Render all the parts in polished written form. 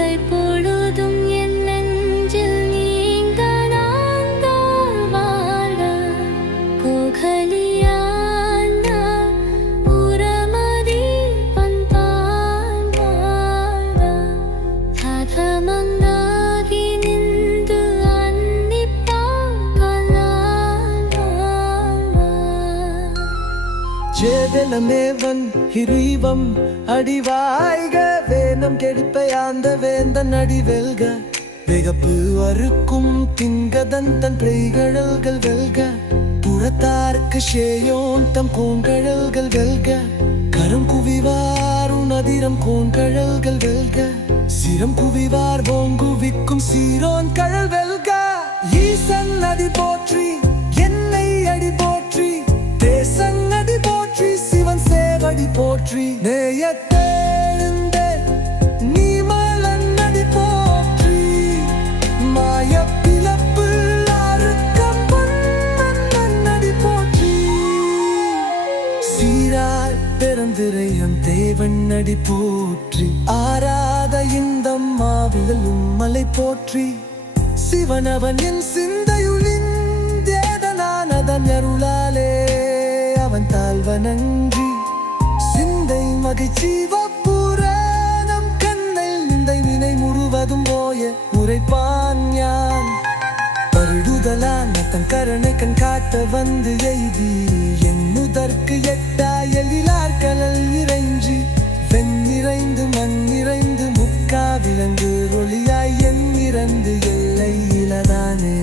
இல்லை பொழுதும் என் நெஞ்சில் நீங்க நாங்கள் வாழ கோகலியான உரமதி பண்பான் வாழ தாதமந்தாகி நின்று ஜேதலமேவன் ஹிரீவம் அடிவாய்க வேனம் கெடுப்பையாந்த வேந்தன் அடிவெல்க வெகப்பு அறுக்கும் திங்கதன் தன் பிழைகழல்கள் வெல்க புறத்தாருக்கு ஷேயோன் தம் கோங்கழல்கள் வெல்க கரம் குவிவார் உனதிரம் கோங்கழல்கள் வெல்க சிரம் குவிவார் ஓங்குவிக்கும் சீரோன் கழல் வெல்க ஈசன் அடி போற்றி என்னை அடி போற்றி தேசன் அடி போற்றி சிவன் சேவடி போற்றி நேயத்தேழுந்த நீ மலன் அடி போற்றி மாய பிளப்பு அறுக்கம் பொன்மன்னன் அடி போற்றி சீரார் பெருந்திரையம் தேவன் அடி போற்றி ஆராத இந்த மாவிலும் மலை போற்றி சிவனவன் என் சிந்தையுளிந்தேதனானதன் அருளாலே அவன் தாழ்வனன்றி சிந்தை மகிழ்ச்சிவப்புராணம் கண்ணில் நிந்தை வினை முழுவதும் போய உரைப்பான் ஞான் பருடுதலான தன் கருணை கண் காட்ட வந்து எய்தி என் முதற்கு எட்டா எழிலார் கடல் இறைஞ்சி வெண் நிறைந்து மண் நிறைந்து முக்கா விலங்கு ஒளியாய் என் இறந்து எல்லை இலதானே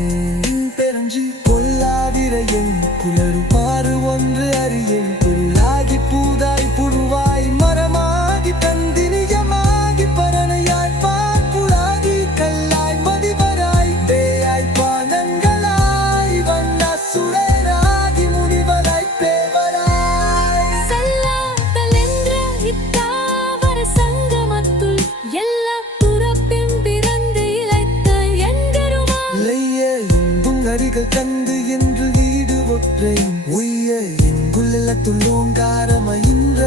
பெருஞ்சி கொல்லாவிர என் குளறு மாறு ஒன்று அறியேன் புல்லாகி பூதாய் புழுவாய் மரமாகி தந்தினியமாகி பரணையாய் பாப்புடாகி கல்லாய் மதிவராய் தேயாய் பானங்களாய் வண்ணா சுடராகி முனிவராய் பேவராய் செல்லாதலென்ற இத்தாவர சங்கமத்துள் எல்லா துறப்பின் பிறந்து இழைத்த எங்கருமா லைய இன்பும் அரிகள் கண்டு என்று வீடு ஒற்றை உய்ய இங்குள்ள துள்ளோங்காரம இன்ற